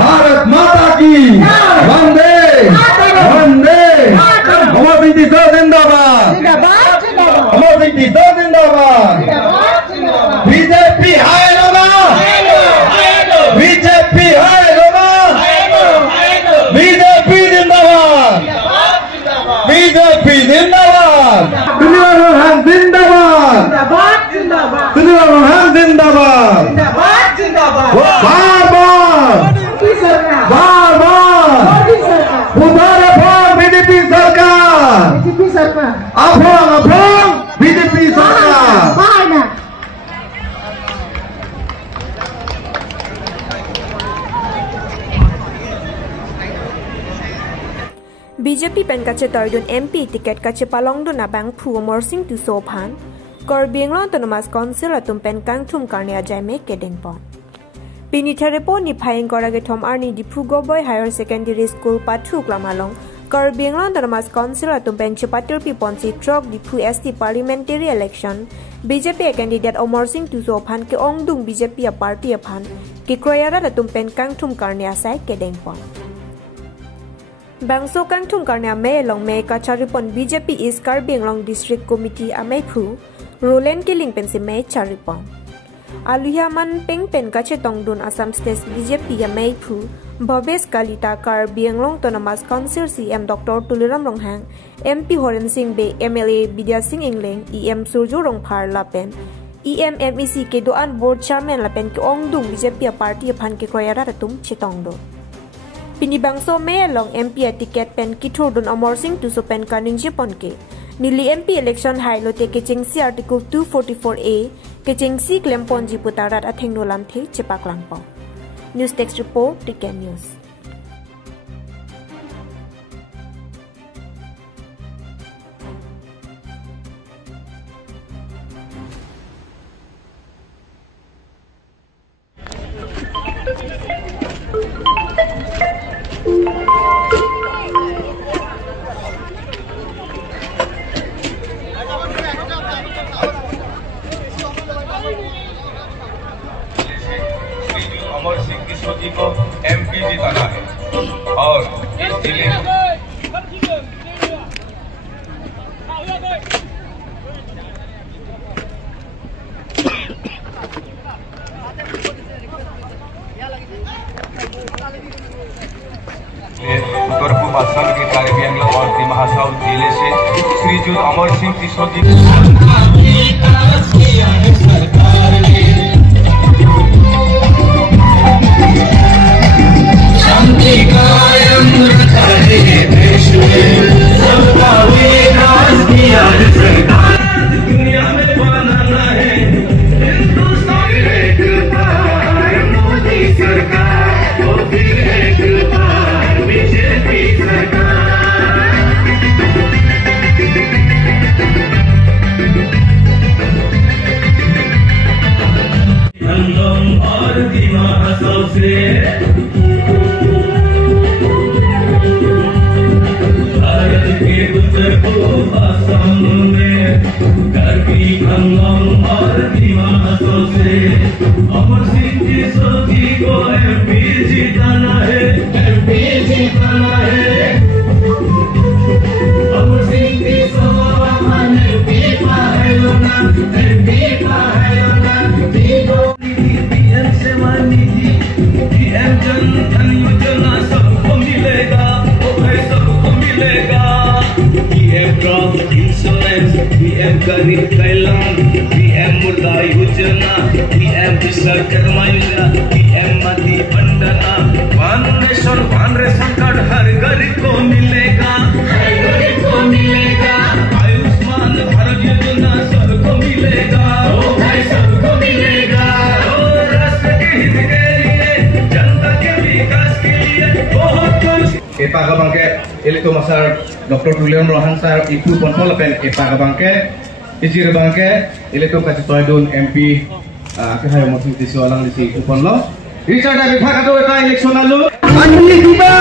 भारत माता की वंदे वंदे अमर सिंह जी जिंदाबाद अमर सिंह जी जिंदाबाद बीजेपी हाय लोगा बीजेपी हाय लोगा बीजेपी जिंदाबाद बीजेपी जिंदाबाद जिंदाबाद जिंदाबाद बार बार बीजेपी सरकार बीजेपी सरकार बीजेपी पेन काचे तर्जुन एमपी टिकट काचे पालोंगदो ना बैंक फु अमर सिंह तु सोभान कर बेंगलोर तोनमास काउंसिल तुम पेन कांगथुम कारने अजाय में केडेंपन बिनि थेरेपो नि फाइन करागे थम आर्नि दिफुगो बॉय हायर सेकेंडरी स्कूल पाथु क्लामालों कर बेंगलोर तोनमास काउंसिल तुम पेन चपातिर पिपनसी ट्रक Diphu ST parliamentary election BJP candidate Amar Singh तु सोभान के ओंगदुंग बीजेपी पार्टी अफान के क्रोयारा तुम पेन कांगथुम कारने आसाय केडेंपन बांसो कांगथुम कारने मे लोंग मे काचारिपन BJP east Karbi Anglong district committee अमेफु रोलेन किलिंग पेन से मे चारिपन आलुयामन पेंग पेन काचे तोंगदुन असम स्टेट बीजेपी अमेफु भवेश कालिता कार्बी आंगलोंग तोनमास council CM doctor Tuliram Ronghang MP Haren Singh बे एमएलए विद्या सिंह इंगलेंग ईएम सुरजू रोंफार लापेन ईएम एमईसी के दोआन बोर्ड चेयरमैन लापेन के ओंगदुंग बीजेपी पार्टी अफान के क्रोयारा तुम चितोंगदो पिनी बांसो मे लोंग एमपी टिकेट पेन किथुर दुन अमर सिंह तुसो पेन कानिंजे पनके नीली एमपी इलेक्शन हाइलोते के चिंगसी आर्टिकल 244A के चिंगसी क्लेम पॉन्जी पुतारात अथेंगनो लामथे चिपाकलांगपो news text report ticket news Amar Singh Kishore ji को एमपी जिताना है और इस जिले उत्तर पूर्व असम के कार्बी आंगलों और दिमाग साउथ जिले से श्रीजुत अमर सिंह किशोर जी One nation, one ration card, हर गरीब को epaga bangke elito masar Dr. William Rohan sar ipu kontrol pen epaga bangke ijir bangke elito kasi toydun MP kehay mosin tisi walang disi ipu ponlo Richard abi phakato eta election alu Anli Diba.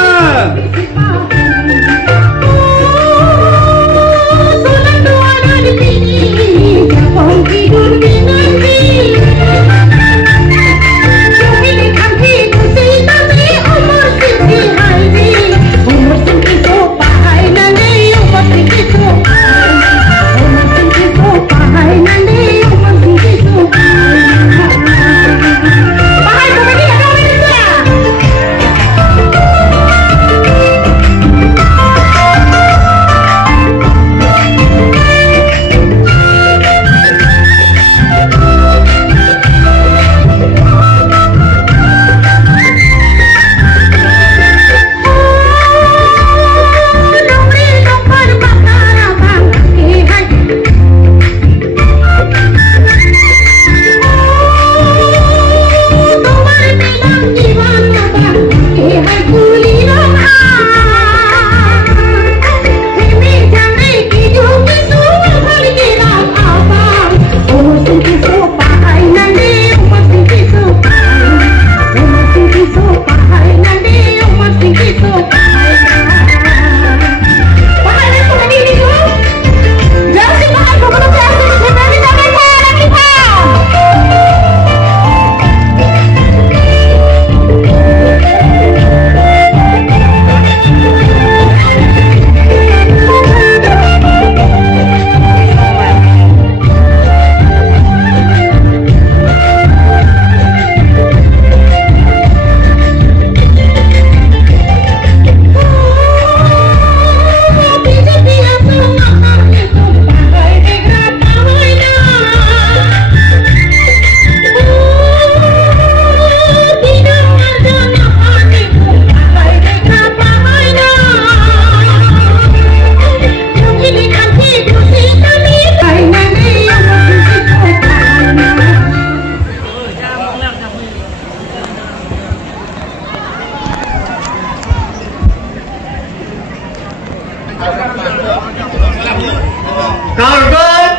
Kargon,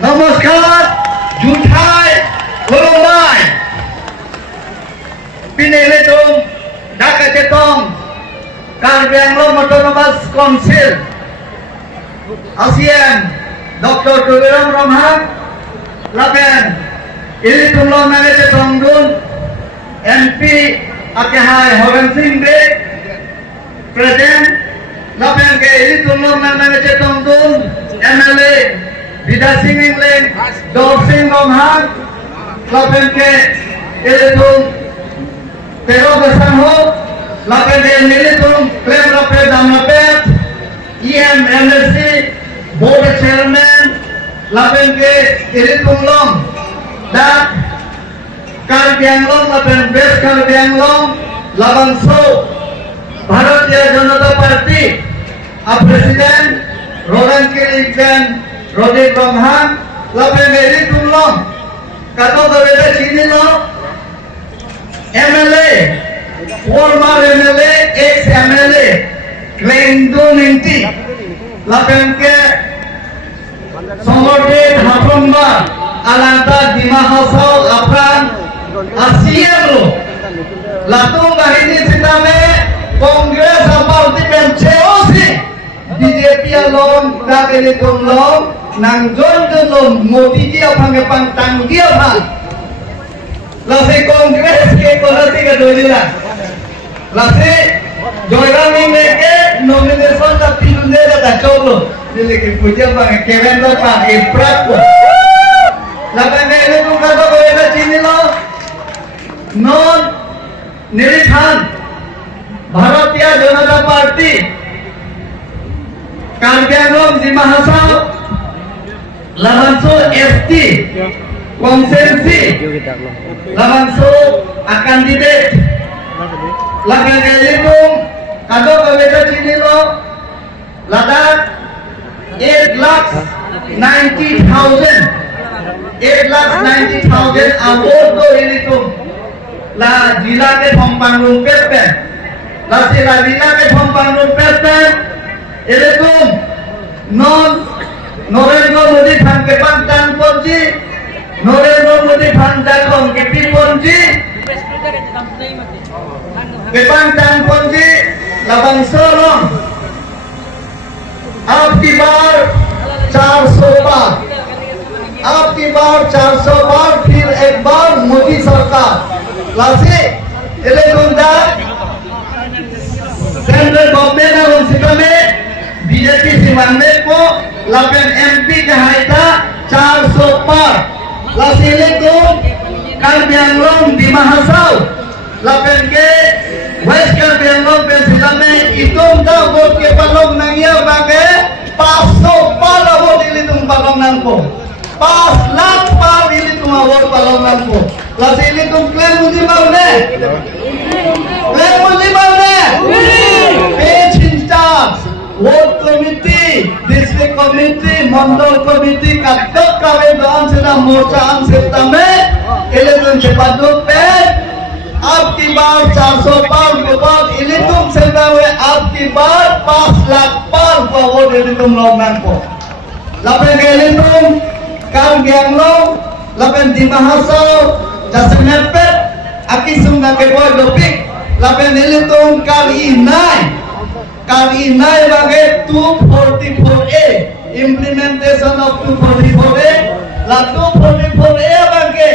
namaskar, juthai, horomai. Pinele tum, Dhaka Chetong, Karbi Anglong Autonomous Council, ASEAN, Dr. Tuliram Ramhan, Lapen, Ili Tumlong Nane Chetong Dun, MP Akehai Hogan Singh De, President, Lapen ke Ili Tumlong Nane Chetong Dun, MLA Vida Singh England, Dor Singh Ramhan, Lapen ke Ili Tum Pero Basan Ho, Lapen ke Ili Tum Klem Lapen Dam Lapet, EMNSC, Board Chairman, Lapen ke Ili Tumlong, Dan Karbi Anglong, Lapen Best Karbi Anglong, Labangso, Bharatiya Janata Party, President Roland Kiringben, Rodrik Ramhan, Lapen ke Ili Tumlong, Kato Gaweda Chinilo, MLA, former MLA, ex-MLA, Glendon Inti, Lapen ke Somordin Hapumba, Alanta Dima Hasau, Afran, Asiero, Latung Bahini Sitame, Kongres Aparti Penceosi, BJP alone, Dakeli Tumlong, Nangjon Junum, Modi Ji Apang Apang Tanggi Apang. Lasi Kongres ke kolasi ke dojila, lasi Joyrang ini ke nomination tapi lunde dah coblo, jadi ke puja bang Kevin dah pak Iprak, lapan ini tu kata boleh cini lo, non Niritan, Bharatiya Janata Party, Karbi Anglong Dima Hasau, Lamanso ST, Konsensi, Lamanso kandidat, lakan kalitung, kado kaweda cini lo, ladat 8,90,000 award do ini tu, la jila ke Pampang Lungpet pe, lasi labina ke pembangku peten elekum non Narendra Modi fan ke pangtan ponji Narendra Modi fan dakong ke ponji ke pangtan ponji labang sorong आपकी बार 400 बार आपकी बार 400 बार फिर एक बार मोदी सरकार लासे election दा central government और system में BJP सिवाने को लापेन एमपी के हाइटा 400 पार लासे इलेक्शन कार्बियांगलों दिमाहासाव लापेन के वेस्ट कार्बियांगलों पे सिस्टम में इतों दा वोट के पालों नंगिया बागे 500 पार वोट इलेक्शन पालों नंगको 5 लाख पार इलेक्शन वोट पालों नंगको लासे इलेक्शन क्लेम मुझे मालूम Ward committee, district committee, mandal committee, katok kawin doan sedang morcaan setame, election cepaduk pet, आपकी बार 400 पार के बाद इलेक्शन sedang we आपकी बार 5 लाख पार वोट इलेक्शन लोगन को, lapen election kan gianglong, lapen di Mahasaw, jasa mepet, aki sunga ke boy dopik, lapen election kali inai bagai 244A implementation of 244A la 244A bagai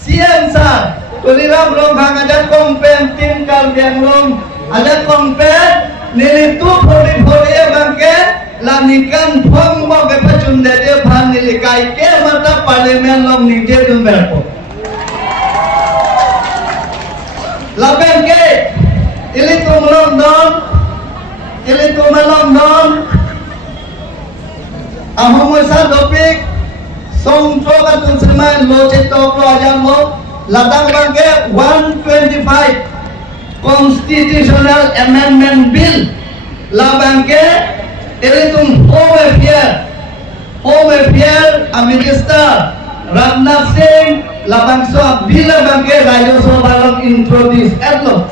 siang sah tuliram long hang ada kompen tim kalian long ada kompen nili 244A bagai la nikan phong bagai pacun dede pan nili kai ke mata parlimen long nije dun berpo la bagai ili tum long don Ili tu malam non, ahomoi sa topik, song coba tu semai lo cetok lo aja lo, ladang bangke 125 Constitutional Amendment Bill, la bangke, ili tu Home Affairs, Minister Rajnath Singh, la bangso bila bangke Rajya Sabha lo introduce etlo.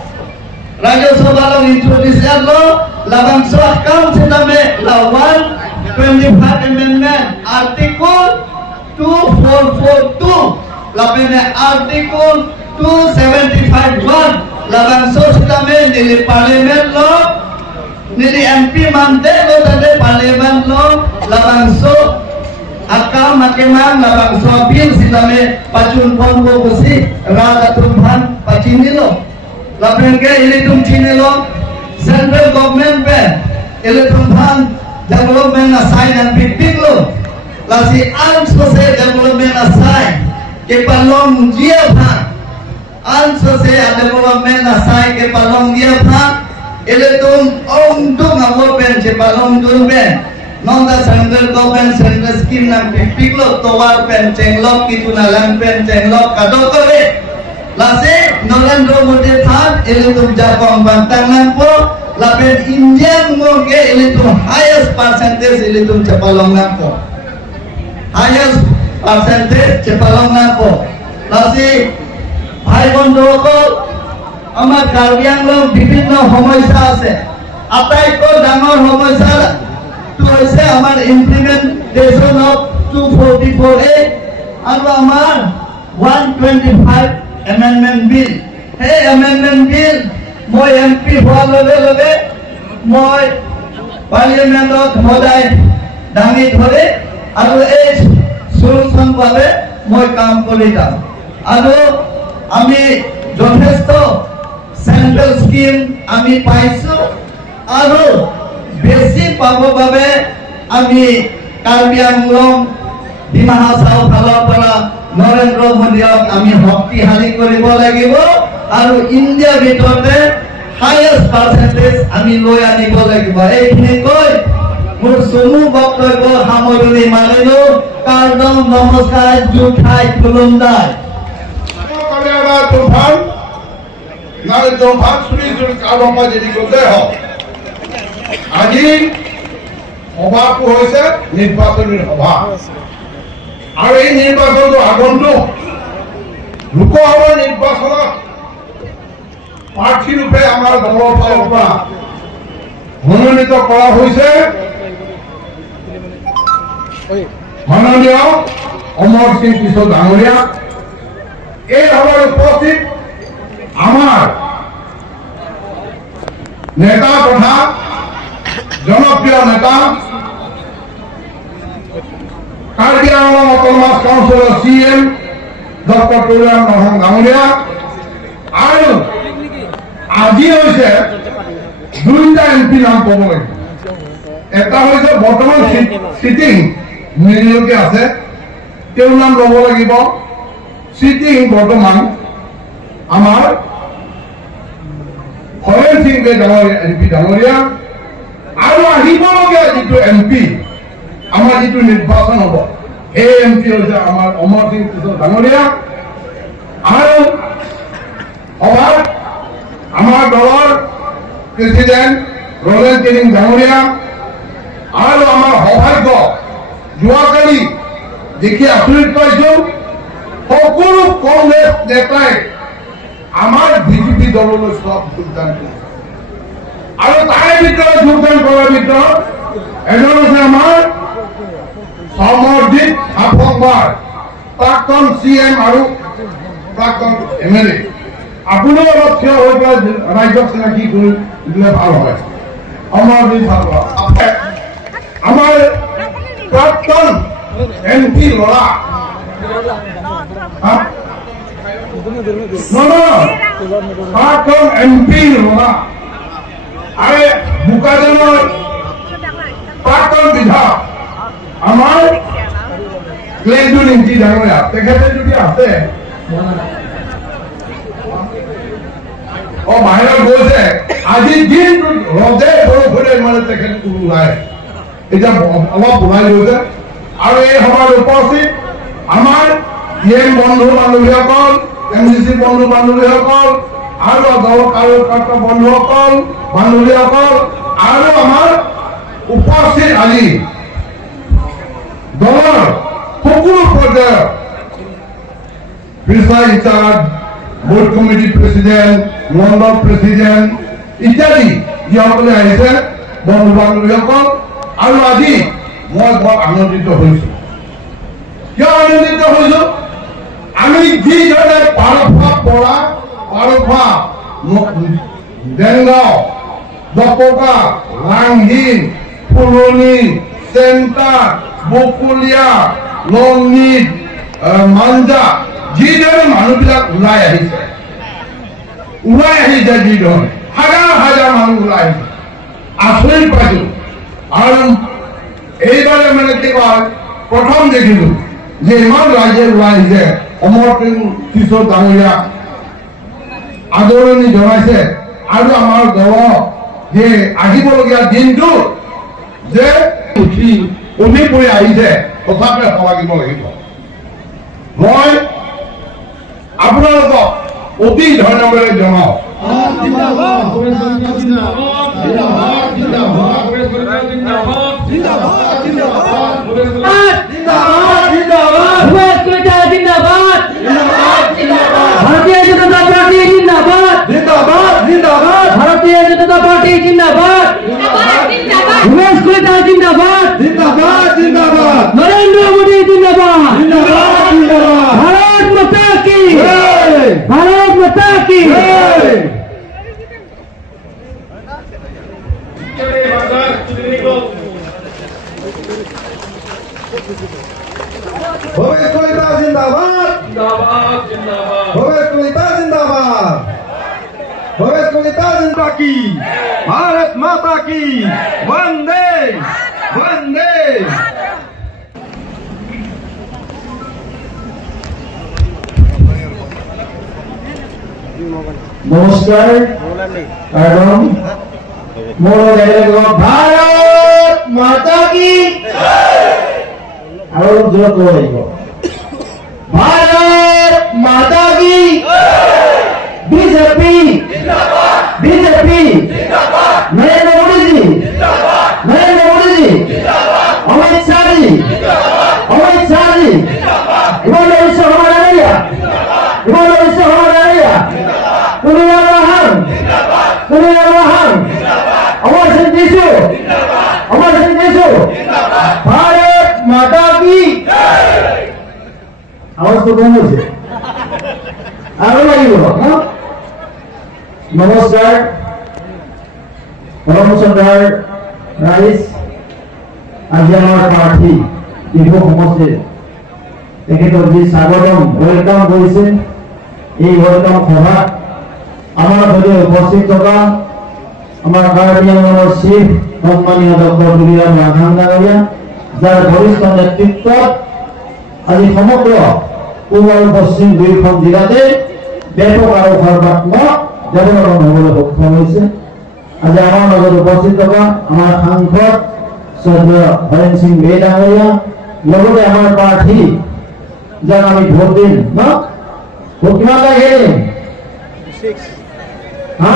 Rajya Sabha lo introduce etlo. Labang soakam sedame lawan 25 amendment article 2442 labene article 275 labang so sedame nili parliament lo nili MP mante lo tade parliament lo labang so akam makemang labang so bill sedame pacun pongo kusi rada tumhan pacini lo labeng ke ini tum chini lo Central government pe electron development assign and big lo lasi answer se development assign ke palong dia phan answer se development assign ke palong dia phan electron ong dung amo pen che palong dung pen non da central government central scheme nang big lo towar pen chenglok kitunalang pen chenglok kado kore lase Narendra Modi than elektron jakong bantangan po lapen Indian moge elektron highest percentage elektron cepalong napo highest percentage cepalong napo lase bhai bondhu ko amar Karbianglong bibhinno samasya ase ataiko dangor samasya tu hoise amar implementation of 244A aru amar 125 Amendment Bill. Hey Amendment Bill, moi MP hoa lege moi Parliament hodai dangi dhore aru ei solution pabe moi kaam kori jam aru ami jotheshto central scheme ami paisu aru beshi pabo babe ami Karbi Anglong Dimahasaw phalor pora Narendra Modi ami শক্তিশালী কৰিব লাগিব আৰু India ভিতৰতে highest percentage আমি লৈ আনিব লাগিব এইখিনি কৈ মোৰ চমু বক্তব্য সামৰণি মাৰিলো কাৰ্ডম নমস্কাৰ জুঠাই খুলুমদাই কলিয়ানা তুফান নাৰে তুফান সুৰি জুল কালমা যদি কৰতে হয় আজি সভাটো হৈছে নিৰ্বাচনী সভা আৰু এই নিৰ্বাচনটো আগন্তুক লোকসভা নিৰ্বাচনত প্ৰাৰ্থী ৰূপে আমাৰ দলৰ ফালৰ পৰা মনোনীত কৰা হৈছে মাননীয় অমৰ সিং কিশোৰ ডাঙৰীয়া। এই সভাত উপস্থিত আমাৰ নেতা তথা জনপ্ৰিয় নেতা কাৰ্বি আংলং অট'নমাছ কাউন্সিলৰ CM ডক্টৰ তুলিয়াম ৰহন ডাঙৰীয়া আৰু আজি হৈছে দুইটা MP নাম ক'ব লাগিব। এটা হৈছে বৰ্তমান চিটিং নিয়োগী আছে, তেওঁৰ নাম ল'ব লাগিব। চিটিং বৰ্তমান আমাৰ হৰেণ সিং দে ডাঙৰীয়া MP ডাঙৰীয়া আৰু আহিবলগীয়া যিটো MP আমাৰ যিটো নিৰ্বাচন হ'ব সেই MP হৈছে আমাৰ অমৰ সিং কিশোৰ ডাঙৰীয়া। আৰু সভাত আমাৰ দলৰ প্ৰেচিডেণ্ট ৰলেন কেনিং ডাঙৰীয়া আৰু আমাৰ সৌভাগ্য যোৱাকালি দেখি আচৰিত পাইছো সকলো কংগ্ৰেছ নেতাই আমাৰ বিজেপি দললৈ সব যোগদান কৰিছে আৰু তাৰে ভিতৰত যোগদান কৰাৰ ভিতৰত এজন আছে আমাৰ সমৰজিৎ হাফংবাৰ প্ৰাক্তন CM আৰু প্ৰাক্তন MLA। আপুনিও অলপ থিয় হৈ পেলাই ৰাজ্যক চিনাকি কৰি দিলে ভাল হয়। অমৰজিৎ হাফংবাৰ আমাৰ প্ৰাক্তন MP ল'ৰা প্ৰাক্তন MP ল'ৰা আৰু বোকাজানৰ প্ৰাক্তন বিধায়ক আমাৰ ক্লেজুন ইঞ্চি ডাঙৰীয়া। তেখেতে যদি আছে বাহিৰত গৈছে আজি দিনটো ৰদে বৰষুণে মানে তেখেত ওলাই এতিয়া অলপ ওলাই গৈছে। আৰু এই সভাত উপস্থিত আমাৰ EM বন্ধু বান্ধৱীসকল, MCC বন্ধু বান্ধৱীসকল আৰু দল কাৰ্যকৰ্তা বন্ধুসকল বান্ধৱীসকল আৰু আমাৰ উপস্থিত আজি দলৰ সকলো পৰ্যায়ৰ principal in charge, board committee president, মণ্ডল প্ৰেচিডেণ্ট ইত্যাদি যিসকলে আহিছে বন্ধু বান্ধৱীসকল। আৰু আজি মই বৰ আনন্দিত হৈছো। কিয় আনন্দিত হৈছো? আমি যিধৰণে পাৰফা পৰা পাৰফা দেনগাঁও, দপকা, লাংহিন, ফুলনি, চেণ্টাৰ, বকুলীয়া, লংনিত, মাঞ্জা যিদৰে মানুহবিলাক ওলাই আহিছে যিধৰণে হাজাৰ হাজাৰ মানুহ ওলাই আহিছে আচৰিত পাইছো। আৰু এইবাৰে মানে কি কয় প্ৰথম দেখিলো যে ইমান ৰাইজে ওলাই আহিছে অমৰ সিং কিশোৰ ডাঙৰীয়া আদৰণি জনাইছে আৰু আমাৰ দলক যে আহিবলগীয়া দিনটো যে উঠি উঠি পৰি আহিছে তথাপি সলাগিব লাগিব। মই আপোনালোকক অতি ধন্যবাদ জনাওঁ। भारतीय जनता पार्टी जिंदाबाद, भारतीय जनता पार्टी जिंदाबाद, उमेश कलिता जिंदाबाद, नरेंद्र मोदी जिंदाबाद, भारत माता की, भारत माता की। भवेश कलिता जिंदाबाद, भवेश कलिता जिंदाबाद, भवेश कलिता जिंदा की, भारत माता की, वंदे वंदे। नमस्कार एवं भारत माता की भारत माता की। बीजेपी बीजेपी नरेंद्र मोदी जी, नरेंद्र मोदी जी, अमित शाह जी, अमित शाह जी, हिमालय विश्व हमारा तुलिया रोहन टिशू अमर सिंह टिशू भारत माता की आवाज तो कम होছে আরো লাগিব না নমস্কাৰ পৰমচন্দ্ৰ ৰাইজ আজি আমাৰ প্ৰাৰ্থী বিহু সমষ্টিৰ তেখেতক যি স্বাগতম ওয়েলকাম কৰিছে এই ওয়েলকাম সভা আমাৰ সৈতে উপস্থিত থকা আমাৰ কাৰ্বি আংলঙৰ চিফ সন্মানীয় ডক্টৰ তুলিৰাম ৰাধান ডাঙৰীয়া যাৰ বৰিষ্ঠ নেতৃত্বত আজি সমগ্ৰ পূব আৰু পশ্চিম দুয়োখন জিলাতে ব্যাপক আৰু সৰ্বাত্মক ডেভেলপমেণ্ট হ'বলৈ সক্ষম হৈছে আজি আমাৰ মাজত উপস্থিত থকা আমাৰ সাংসদ শ্ৰদ্ধেয় হৰেণ সিং বে ডাঙৰীয়া লগতে আমাৰ প্ৰাৰ্থী যাক আমি ভোট দিম ন ভোট কিমান লাগে হা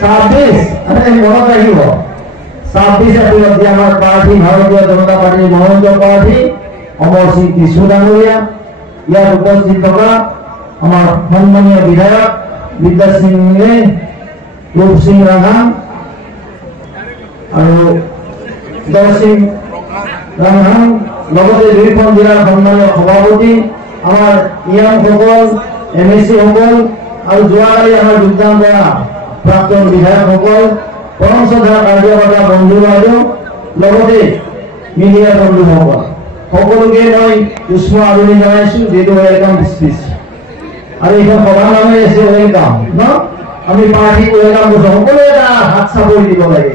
26 মনত ৰাখিব 26 এপ্ৰিলত যে আমাৰ প্ৰাৰ্থী ভাৰতীয় জনতা পাৰ্টীৰ মনোনীত প্ৰাৰ্থী অমৰ সিং টিশু ডাঙৰীয়া ইয়াত উপস্থিত থকা আমাৰ সন্মানীয় বিধায়ক বিদ্যা সিং ৰূপ সিং ৰাধান আৰু জয় সিং ৰাধান লগতে দুইখন জিলাৰ সন্মানীয় সভাপতি আমাৰ ইয়াংসকল এমএসি সকল আৰু যোৱাকালি আমাৰ যোগদান কৰা প্ৰাক্তন বিধায়কসকল পৰম শ্ৰদ্ধা কাৰ্যকৰ্তা বন্ধু বাইদেউ লগতে মিডিয়া বন্ধুসকল সকলোকে মই উষ্ম আদৰণি জনাইছো যিটো ওয়েলকাম স্পিচ আৰু এইখন সভাৰ নামে আছে ওয়েলকাম ন আমি প্ৰাৰ্থীক ওয়েলকাম কৰিছো সকলোৱে এটা হাত চাপৰি দিব লাগে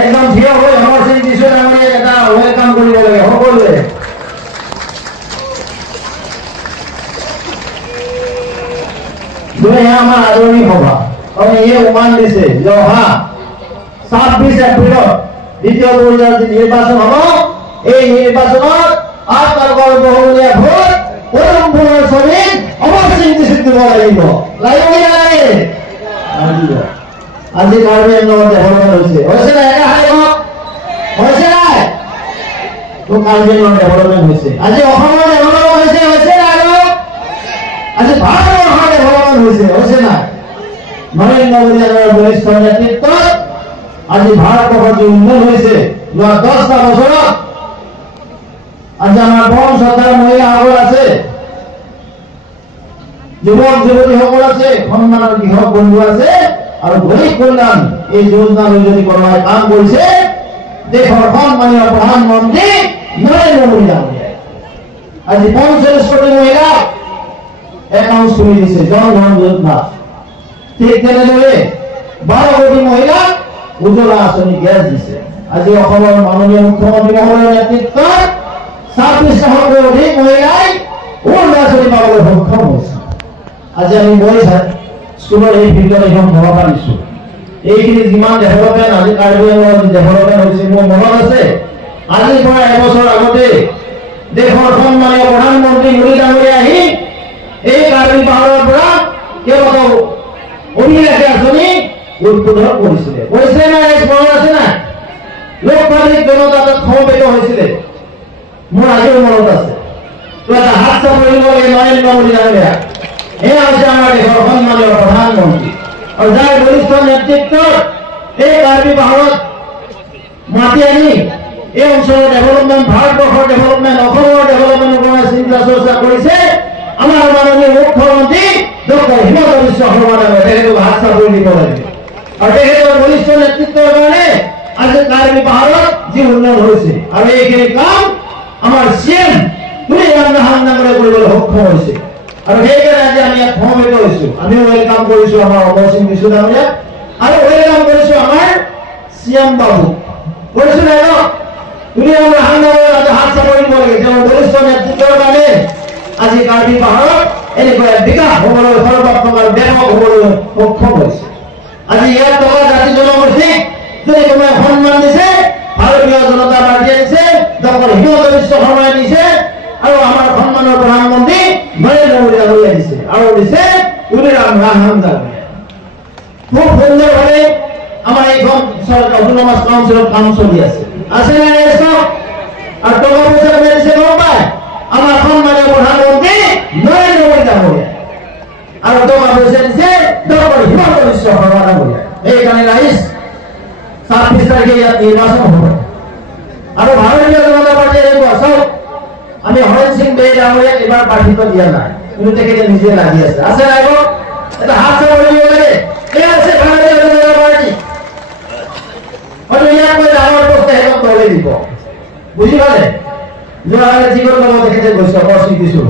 একদম থিয় হৈ অমৰ সিং টিশু ডাঙৰীয়াক এটা ওয়েলকাম কৰিব লাগে সকলোৱে দুই আমাৰ আদৰণি সভা আৰু এই উমান দিছে যে অহা 26 এপ্ৰিলত দ্বিতীয় পৰ্যায়ৰ নিৰ্বাচন হ'ব এই নিৰ্বাচনত আপোনালোকৰ বহুমূলীয়া ভোট পৰম্পৰাৰ শ্ৰমিক অমৰ সিং টিশুক দিব লাগিব আজি কাৰ্বি আংলঙত ডেভেলপমেণ্ট হৈছে নাই এটা হাই হৈছে নাই তো কাৰ্বি আংলঙত ডেভেলপমেণ্ট হৈছে আজি অসমৰ ডেভেলপমেণ্ট হৈছে নাই আজি ভাৰতবৰ্ষৰ ডেভেলপমেণ্ট হৈছে নাই নৰেন্দ্ৰ মোদী ডাঙৰীয়াৰ বৰিষ্ঠ নেতৃত্বত আজি ভাৰতবৰ্ষৰ যি উন্নয়ন হৈছে যোৱা 10টা বছৰত আজি আমাৰ পৰম শ্ৰদ্ধাৰ মহিলাসকল আছে যুৱক যুৱতীসকল আছে সন্মানৰ কৃষক বন্ধু আছে আৰু গৰীব কল্যাণ এই যোজনা লৈ যদি কোনোবাই কাম কৰিছে দেশৰ সন্মানীয় প্ৰধানমন্ত্ৰী নৰেন্দ্ৰ মোদী ডাঙৰীয়াই আজি 45 কোটি মহিলাক একাউণ্ট খুলি দিছে জনধন যোজনা ঠিক তেনেদৰে 12 কোটি মহিলাক উজ্জ্বলা আঁচনি গেছ দিছে আজি অসমৰ মাননীয় মুখ্যমন্ত্ৰী মহোদয়ৰ নেতৃত্বত 26 লাখতকৈ অধিক মহিলাই অৰুণাচলী পাবলৈ সক্ষম হৈছে আজি আমি বইজ স্কুলৰ এই ফিল্ডত এখন সভা পাতিছো এইখিনি যিমান ডেভেলপমেণ্ট আজি কাৰ্বি আংলঙত ডেভেলপমেণ্ট হৈছে মোৰ মনত আছে আজিৰ পৰা এবছৰ আগতে দেশৰ সন্মানীয় প্ৰধানমন্ত্ৰী মোদী ডাঙৰীয়া আহি এই কাৰ্বি পাহাৰৰ পৰা কেইবাটাও অভিলাষী আঁচনি উদ্বোধন কৰিছিলে নাই মনত আছে নাই লোকতান্ত্ৰিক জনতাদল সমবেত হৈছিলে মোৰ আজিও মনত আছে তো এটা হাত চাপৰি দিব লাগে নৰেন্দ্ৰ মোদী ডাঙৰীয়া এয়া হৈছে আমাৰ দেশৰ সন্মানীয় প্ৰধানমন্ত্ৰী আৰু যাৰ বৰিষ্ঠ নেতৃত্বত এই কাৰ্বি পাহাৰত মাতি আনি এই অঞ্চলৰ ডেভেলপমেণ্ট ভাৰতবৰ্ষৰ ডেভেলপমেণ্ট অসমৰ ডেভেলপমেণ্টৰ কাৰণে চিন্তা চৰ্চা কৰিছে আমাৰ মাননীয় মুখ্যমন্ত্ৰী ডক্টৰ হিমন্ত বিশ্ব শৰ্মা ডাঙৰীয়া তেখেতক হাত চাপৰি দিব লাগে আৰু তেখেতৰ বৰিষ্ঠ নেতৃত্বৰ কাৰণে আজি কাৰ্বি পাহাৰত যি উন্নয়ন হৈছে আৰু এইখিনি কাম আমাৰ চিএম তুলিৰাম ৰাধান ডাঙৰীয়াই কৰিবলৈ সক্ষম হৈছে আৰু সেইকাৰণে আজি আমি ইয়াত সমবেত হৈছো আমিও ওয়েলকাম কৰিছো আমাৰ অমৰ সিং টিশু ডাঙৰীয়া আৰু ওয়েলকাম কৰিছো আমাৰ চিএম বাবু কৰিছো নাই ন তুলিৰাম ৰাধান ডাঙৰীয়াক হাত চাপৰি দিব লাগে তেওঁৰ বৰিষ্ঠ নেতৃত্বৰ কাৰণে আজি কাৰ্বি পাহাৰত এনেকুৱা বিকাশ হ'বলৈ সৰ্বাত্মক আৰু ব্যাপক হ'বলৈ সক্ষম হৈছে আজি ইয়াত থকা জাতি জনগোষ্ঠীক যদি কোনোবাই সন্মান দিছে ভাৰতীয় জনতা পাৰ্টীয়ে দিছে ডক্টৰ হিমন্ত বিশ্ব শৰ্মাই দিছে আৰু আমাৰ সন্মানৰ প্ৰধানমন্ত্ৰী নৰেন্দ্ৰ মোদী ডাঙৰীয়াই দিছে আৰু দিছে তুলিৰাম ৰাধান ডাঙৰীয়াই খুব সুন্দৰভাৱে আমাৰ এইখন অটোনমাছ কাউন্সিলত কাম চলি আছে নাই আৰু টকা পইচা কোনে দিছে গম পায় আমাৰ সন্মানীয় প্ৰধানমন্ত্ৰী নৰেন্দ্ৰ মোদী ডাঙৰীয়াই আৰু টকা পইচা দিছে ডক্টৰ হিমন্ত বিশ্ব শৰ্মা ডাঙৰীয়াই এইকাৰণে ৰাইজ 26 তাৰিখে ইয়াত নিৰ্বাচন হ'ব আৰু ভাৰতীয় জনতা পাৰ্টীয়ে এই বছৰ আমি হৰেণ সিং বেই ডাঙৰীয়াক এবাৰ প্ৰাৰ্থিত্ব দিয়া নাই কিন্তু তেখেতে নিজে লাগি আছে নাই এটা হাত চাব লাগে এই আছে ভাৰতীয় জনতা পাৰ্টী হয়তো ইয়াতকৈ ডাঙৰ পোষ্ট সেইখন দলে দিব বুজি পালে যোৱাকালি যিকোনো লগত তেখেতে গৈছে অপস্থিত দিছোঁ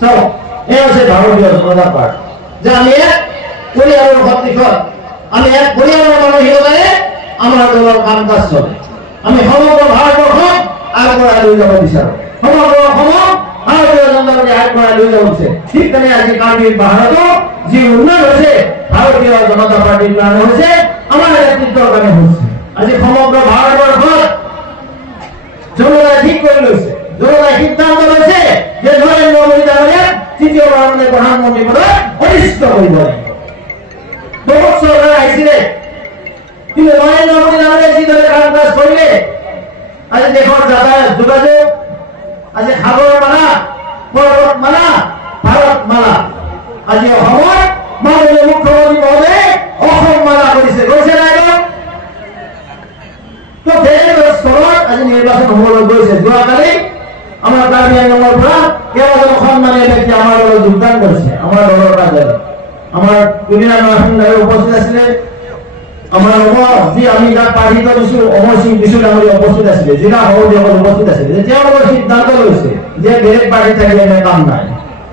চাওক এই আছে ভাৰতীয় জনতা পাৰ্টী যে আমি এক পৰিয়ালৰ সন্মুখত আমি এক পৰিয়ালৰ মানসিকতাৰে আমাৰ দলৰ কাম কাজ চলে আমি সমগ্ৰ ভাৰতবৰ্ষক আগবঢ়াই লৈ যাব বিচাৰোঁ সমগ্ৰ অসমক ভাৰতীয় জনতা পাৰ্টী আগবঢ়াই লৈ যাব বিচাৰে ঠিক তেনে আজি কাৰ্বি পাহাৰতো যি উন্নয়ন হৈছে ভাৰতীয় জনতা পাৰ্টীৰ কাৰণে হৈছে আমাৰ নেতৃত্বৰ কাৰণে হৈছে আজি সমগ্ৰ ভাৰতবৰ্ষত জনতাই ঠিক কৰি লৈছে জনতাই সিদ্ধান্ত লৈছে যে নৰেন্দ্ৰ মোদী ডাঙৰীয়াক তৃতীয়বাৰৰ বাবে প্ৰধানমন্ত্ৰী পদত অধিষ্ঠিত কৰিব লাগিব বহুত চৰকাৰ আহিছিলে কিন্তু নৰেন্দ্ৰ মোদী ডাঙৰীয়াই যিদৰে কাম কাজ কৰিলে আজি দেশৰ যাতায়াত যোগাযোগ আজি সাগৰ মালা পৰ্বত মালা ভাৰত মালা আজি অসমৰ মাননীয় মুখ্যমন্ত্ৰী মহোদয়ে অসম মালা কৰিছে নাই তো বেলেগ স্তৰত আজি নিৰ্বাচন হ'বলৈ গৈছে যোৱাকালি আমাৰ কাৰ্বি আংলঙৰ পৰা কেইবাজন সন্মানীয় ব্যক্তি আমাৰ দলত যোগদান কৰিছে আমাৰ দলৰ কাৰ্যালয়ত আমাৰ দুনিয়া মহাসংঘাৰে উপস্থিত আছিলে আমাৰ যি আমি যাক প্ৰাৰ্থিত্ব দিছোঁ অমৰ সিং বিশু ডাঙৰীয়া উপস্থিত আছিলে জিলা সভাপতিসকল উপস্থিত আছিলে যে তেওঁলোকৰ সিদ্ধান্ত লৈছে যে বেলেগ পাৰ্টি থাকিলে কাম নাই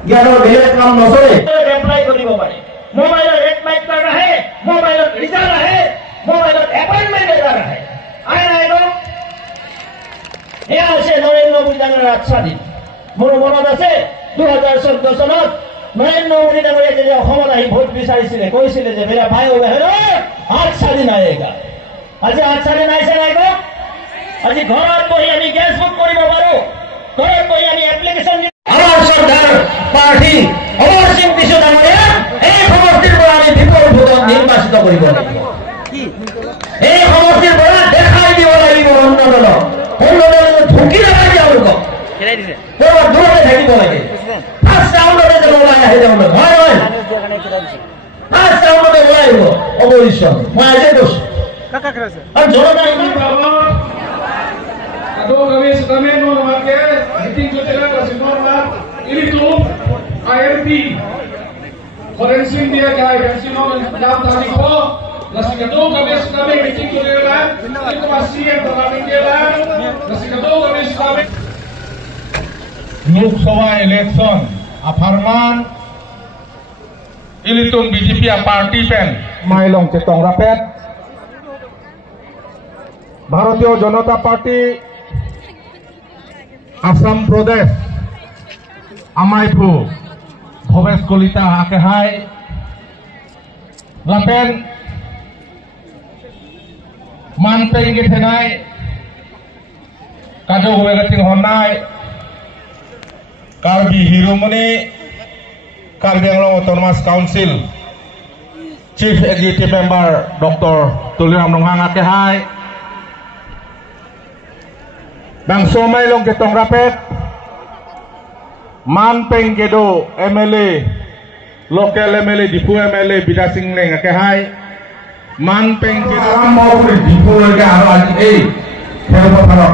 ইয়াৰ বেলেগ কাম নচলে এপ্লাই কৰিব পাৰে মোবাইলত এক মাইক কাৰ্ড আহে মোবাইলত ৰিচাৰ্জ আহে মোবাইলত এপইণ্টমেণ্ট লেটাৰ আহে এয়া হৈছে নৰেন্দ্ৰ মোদী ডাঙৰীয়াৰ আচ্ছা দিন মোৰ মনত আছে 2014 চনত নৰেন্দ্ৰ মোদী ডাঙৰীয়াই যেতিয়া অসমত আহি ভোট বিচাৰিছিলে কৈছিলে যে মেৰা ভাই ও বহনো আচ্ছা দিন আয়েগা আজি আচ্ছা দিন আহিছে নাই আজি ঘৰত বহি আমি গেছ বুক কৰিব পাৰোঁ ঘৰত বহি আমি এপ্লিকেশ্যন আমাৰ চৰকাৰ পাৰ্টি অমৰ সিং বিশু ডাঙৰীয়া এই সমষ্টিৰ পৰা আমি বিপুল ভোটত নিৰ্বাচিত কৰিব লাগিব এই সমষ্টিৰ পৰা দেখাই দিব লাগিব অন্য দলক ঢুকি নাপায় তেওঁলোকক দূৰতে থাকিব লাগে ফাৰ্ষ্ট ৰাউণ্ডতে যে ওলাই আহে তেওঁলোক হয় ফাৰ্ষ্ট ৰাউণ্ডতে ওলাই আহিব অপজিশ্যন মই আজি কৈছোঁ আৰু জনতা kami sedang memakai meeting sosial nasional itu ARP forensik dia gaya nasional dalam tadi ko nasi kedua kami sedang meeting sosial itu masih yang terlalu jalan nasi kedua kami sedang Lok Sabha election Aparman Ilitung BJP party pen Mailong Cetong Rapet Bharatiya Janata Party Assam Pradesh Amaipu Bhovesh Kolita Akehai Lapen Manpeng Githenai Kado Huwegating Honai Karbi Hirumoni Karbi Anglong Autonomous Council Chief Executive Member Dr. Tuliram Nonghang Akehai Bang Somai Long Ketong Rapet Manpeng Gedo MLA Local MLA Dipu MLA Bida Singleng Akehai Manpeng Gedo maupun Dipu lagi ada lagi Kalau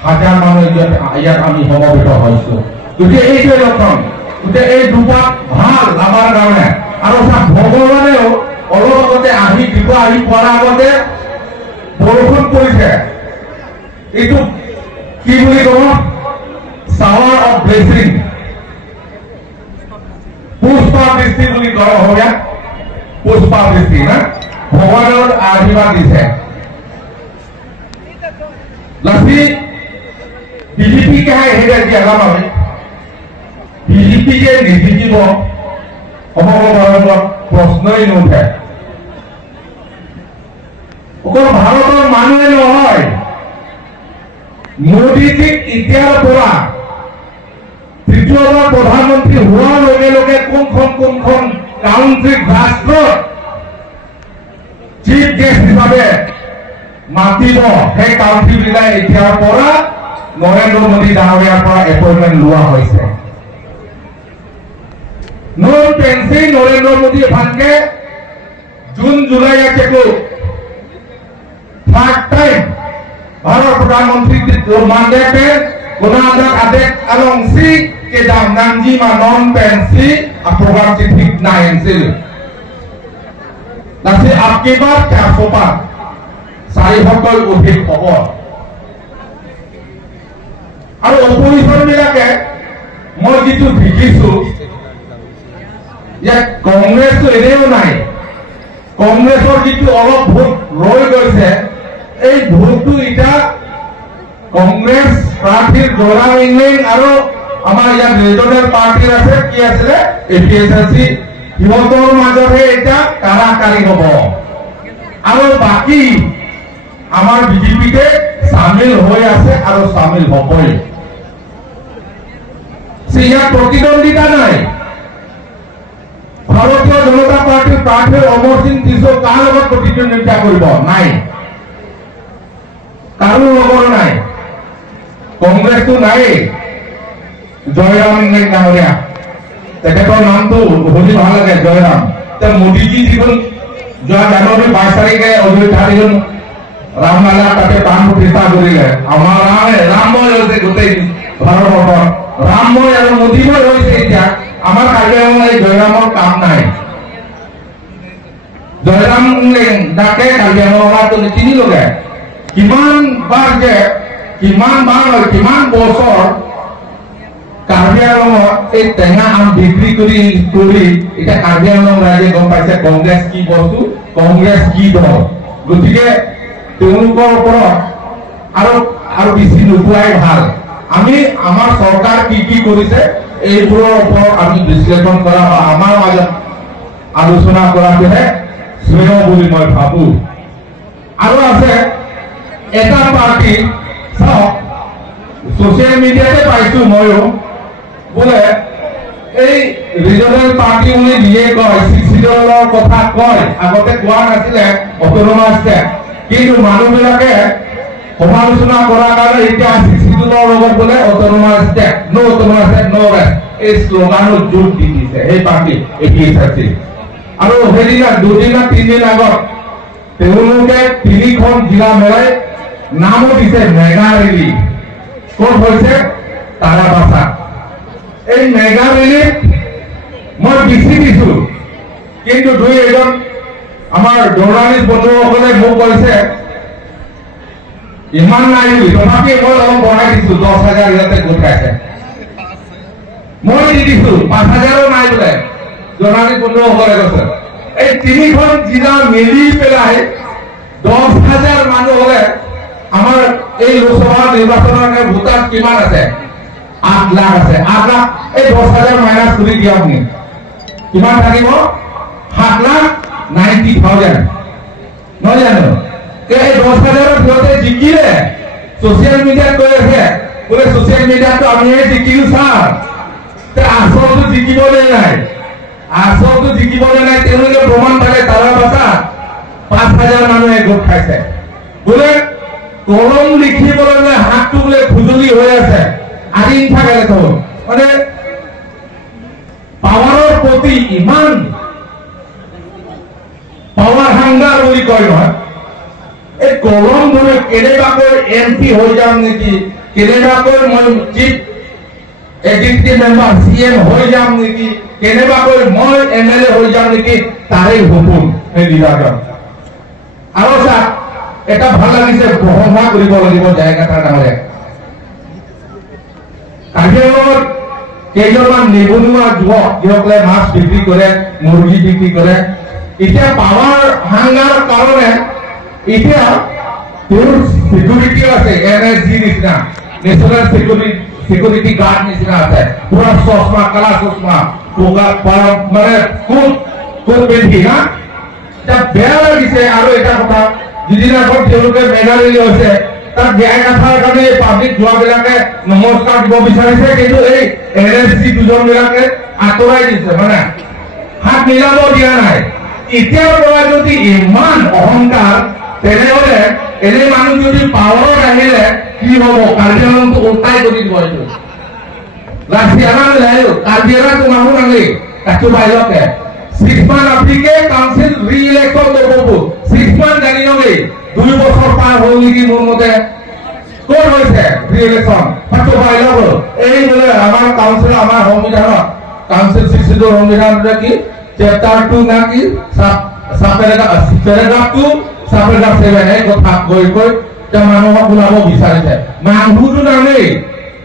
hajar mana ayat kami bawa betul itu. Jadi itu lokon, itu dua hal labar kawan. Aru sah bogor ni orang kata ahli Dipu ahli pora kata borokun polisi. Itu kibuli kawan shower of blessing. Puspa Kristi buli kawan hoya. Puspa Kristi na. Bogor आशीर्वाद दिसे लसी BJP के है हेडा जी आगाम में BJP के नीति को भारत प्रश्न ही नुठे भारत मानुए नय मोदी जी इतिहार पड़ा तृतीयबार प्रधानमंत्री हुआ लगे लगे कौन काउंट्री राष्ट्र চিফ গেষ্ট হিসাবে মাতিব সেই কাউন্ট্রি বিলাক এতিয়াৰ পৰা নৰেন্দ্ৰ মোদী ডাঙৰীয়াৰ পৰা এপইন্টমেন্ট লোৱা হৈছে নন পেন্সি নৰেন্দ্ৰ মোদী ভানকে জুন জুলাই একো थर्ड टाइम भारत प्रधानमंत्री mandate पे गुनादक आदेश alongsi के दाम नंजी मा नॉन पेंसी अप्रोग्राम चिट्ठी नाइन से नसे आपके बार क्या सोपा सारी भक्तों उठे खबर और ऑपोजिशन मिला के मैं जितु भिकिसु या कांग्रेस तो इधर नहीं कांग्रेस और जितु अलग भोट रोल गए से এই ভোটটো এটা কংগ্রেস প্রার্থীর জোড়া ইংলিং আর আমার ইয়াত রিজনাল পার্টির আছে কি আছে এপিএসএসসি হিমতৰ মাজতে এটা কাৰাকাৰী হ'ব আৰু বাকি আমাৰ বিজেপিতে শামিল হৈ আছে আৰু শামিল হ'বই সিয়া প্ৰতিদ্বন্দিতা নাই ভাৰতীয় জনতা পাৰ্টিৰ প্ৰাৰ্থী অমৰ সিং তিছো কাৰ লগত প্ৰতিদ্বন্দিতা কৰিব নাই কাৰো লগৰ নাই কংগ্ৰেস তো নাই জয়ৰাম ডাঙৰীয়া তেখেতৰ নামটো শুনি ভাল লাগে জয়ৰাম তে মোদীজি যিখন যোৱা জানুৱাৰী 22 তাৰিখে অযোধ্যা দিন ৰামলালা তাতে প্ৰাণ প্ৰতিষ্ঠা কৰিলে আমাৰ ৰামময় হৈছে গোটেই ভাৰতবৰ্ষৰ ৰামময় আৰু মোদীময় হৈছে এতিয়া আমাৰ কাৰ্যালয়ত এই জয়ৰামৰ কাম নাই জয়ৰাম ডাকে কাৰ্যালয়ত তিনি লগে কিমান বাৰ যে কিমান বছৰ কাৰ্বি আংলঙত এই টেঙা আম বিক্ৰী কৰি এটা কাৰ্বি আংলং ৰাইজে গম পাইছে কংগ্ৰেছ কি বস্তু কংগ্ৰেছ কি দল গতিকে তেওঁলোকৰ ওপৰত আৰু বেছি নুপুৱাই ভাল আমি আমাৰ চৰকাৰ কি কৰিছে এইবোৰৰ ওপৰত আমি বিশ্লেষণ কৰা বা আমাৰ মাজত আলোচনা কৰাটোহে শ্ৰেয় বুলি মই ভাবো আৰু আছে এটা পাৰ্টি সোশ্যাল মিডিয়াতে পাইছো ময়ো বলে এই ৰিজনাল পাৰ্টি উনি দিয়ে কয় সিক্সিডলৰ কথা কয় আগতে কোৱা নাছিলে অটোনমাস ষ্টেট কিন্তু মানুহবিলাকে সমালোচনা কৰাৰ কাৰণে এতিয়া সিক্সিডলৰ লগত বলে অটোনমাস ষ্টেট নো অটোনমাস ষ্টেট নো ৰেষ্ট এই শ্লোগানৰ জোৰ দি দিছে এই পাৰ্টি এপিএছএসসি আৰু সেইদিনা দুদিন তিনিদিন আগত তেওঁলোকে তিনিখন জিলা মেলাই নামো দিছে মেগা ৰেলী কোন হৈছে তাৰাবাসা এই মেগা ৰেলী মই বিচি দিছো কিন্তু দুই এজন আমাৰ জৰ্ণালিষ্ট বন্ধুসকলে মোক কৈছে ইমান নাই তথাপি মই অলপ বঢ়াই দিছো 10,000 ইয়াতে গোটাইছে মই দি দিছো 5,000ও নাই বোলে জৰ্ণালিষ্ট বন্ধুসকলে কৈছে এই তিনিখন জিলা মিলি পেলাই 10,000 মানুহ হলে আমার এই লোকসভা নির্বাচনের ভোটার কিমান আছে 8 লাখ আছে 8 লাখ এই 10,000 মাইনাস করে দিয়া আপনি কিমান থাকিব 7,90,000 নহয় জানো এই 10,000 ভিতৰতে জিকিলে সোশ্যাল মিডিয়াত কৈ আছে বোলে সোশ্যাল মিডিয়াত আমি জিকিলো স্যার তে আসলটো জিকিবলৈ নাই তেওঁলোকে প্ৰমাণ পালে তাৰাবাসা 5,000 মানুহে গোট খাইছে বোলে কলম লিখিবলৈ হাতটো বোলে খুজলি হৈ আছে আদিন থাকে তো মানে পাৱাৰৰ প্ৰতি ইমান পাৱাৰ হাংগাৰ বুলি কয় নহয় এই কলম ধৰে কেনেবাকৈ এমপি হৈ যাম নেকি কেনেবাকৈ মই চিফ এক্সিকিউটিভ মেম্বাৰ সিএম হৈ যাম নেকি কেনেবাকৈ মই এমএলএ হৈ যাম নেকি তাৰে সপোন এই নিৰ্বাচন আৰু এটা ভাল লাগিছে প্ৰশংসা কৰিব লাগিব জায়গাটা ডাঙৰে কাৰ্যালয়ত কেইজনমান নিবনুৱা যুৱক যিসকলে মাছ বিক্ৰী কৰে মুৰ্গী বিক্ৰী কৰে এতিয়া পাৱাৰ হাংগাৰ কাৰণে এতিয়া তেওঁৰ সিকিউৰিটি আছে এনএসজি নিচিনা নেশ্যনেল সিকিউৰিটি গাৰ্ড নিচিনা আছে পুৰা চশমা কালা চশমা মানে কোট পিন্ধি না বেয়া লাগিছে আৰু এটা কথা যিদিন আগত তেওঁলোকে মেঘালয় হৈছে তাত ন্যায় নাথাকাৰ কাৰণে পাব্লিক যোৱাবিলাকে নমস্কাৰ দিব বিচাৰিছে কিন্তু এই এনএসজি দুজনবিলাকে আঁতৰাই দিছে মানে হাত মিলাব দিয়া নাই এতিয়াৰ পৰা যদি ইমান অহংকাৰ তেনেহলে এনে মানুহ যদি পাৱাৰত আহিলে কি হব কাৰ্যালয়টো উল্টাই কৰি দিব এইটো ৰাছিয়ানা মিলাইও কাৰ্যালয়টো মানুহ নালে কাটো বাহিৰতে 6 months Afrique Council re-election to Bobo 6 months জানি নগে 2 বছৰ পাৰ হ'ল নেকি মোৰ মতে কোন হৈছে ৰিএলেকশন পাঁচো পাইল এই বলে আমাৰ কাউন্সিল আমাৰ সংবিধানত কাউন্সিল 62 সংবিধানত কি চ্যাপ্টাৰ 2 না কি প্যাৰাগ্ৰাফ 2 প্যাৰাগ্ৰাফ 7 এই কথা কৈ তে মানুহক বুলাব বিচাৰিছে মানুহটো নামেই